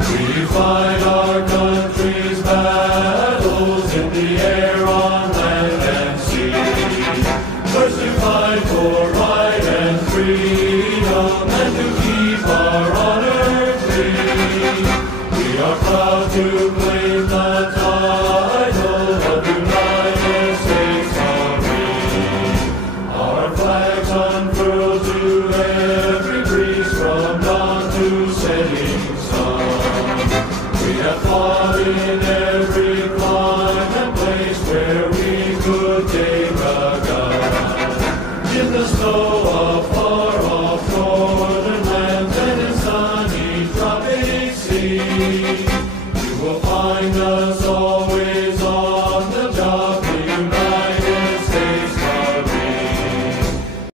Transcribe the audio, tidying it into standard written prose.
We fight our country's battles in the air, on land and sea. First to fight for right and freedom, and to keep our honor free. We are proud to claim the title of United States Army. Our flags unfurled to every breeze, from dawn to setting sun. We have fought in every clime and place where we could take a gun. In the snow of far-off northern lands and in sunny tropic seas, you will find us always